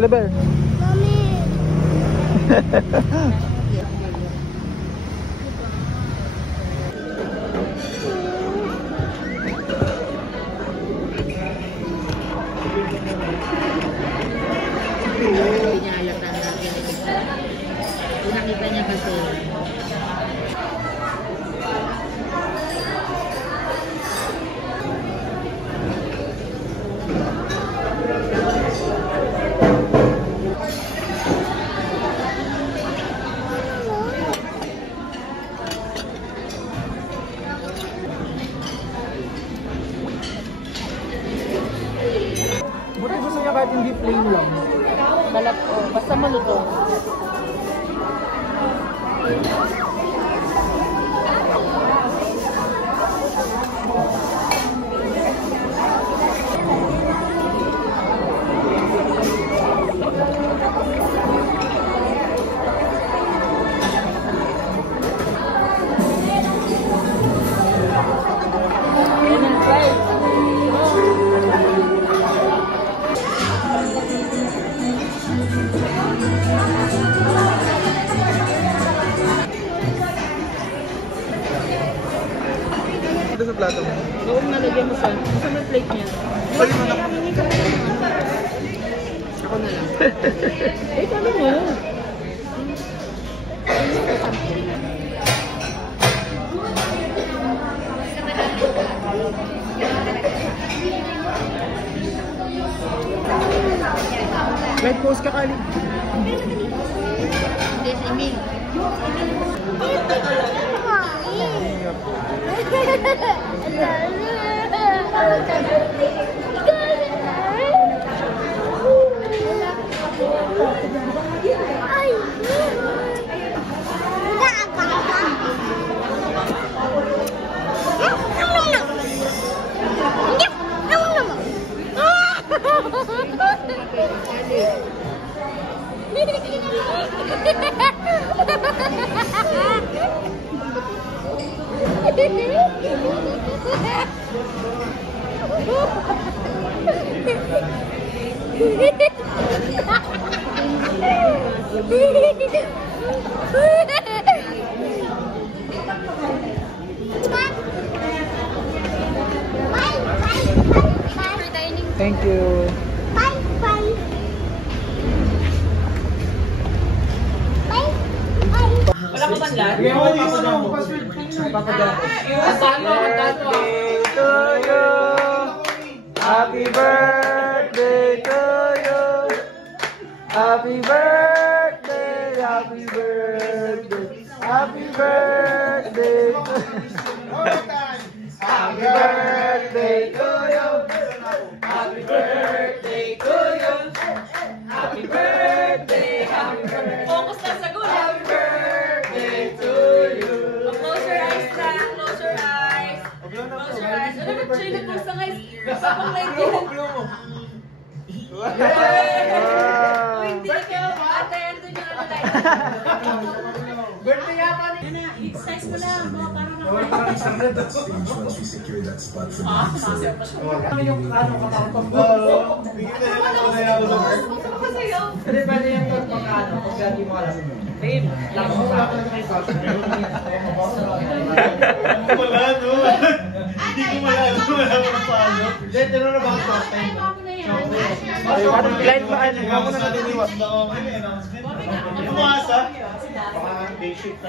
Taliber. Mami. Nakita niya kasi. Buti gusto niya kahit hindi plain lang. Balat ko. Basta malutong. Sa plato mo. Doon nalagyan mo sa plate niya. Pwede mo na. Ako na lang. Eh, sabi mo. Light post ka kali. Hindi, Emil. Thank you. Bye bye. Bye bye. Wala ka man lang? Bigyan mo yung password. Birthday to you. Happy birthday to you. Happy birthday, happy birthday. Happy birthday to Happy birthday to you. Happy birthday to you. Happy birthday, happy birthday. Focus na sa gulo. Happy birthday to you. Close your eyes na. Close your eyes. Close your eyes. Ano ba siya nag-close ang eyes? Sapang light yun. Kung hindi ka, ate, ando nyo na light. Birthday yata ni. Size mo lang. Once we secure that spot for the next show. Yung ano katapos mo. Hindi pwede yung pagkano. Pag hindi mo alam. Babe, lang mo sa akin. Wala no. Hindi ko malalo. Wala mo paano. Hindi, tinuro na ba ang top 10? Ay, anong line ba? Ano mo na natiniwas? Ano mo asa? Baka basic.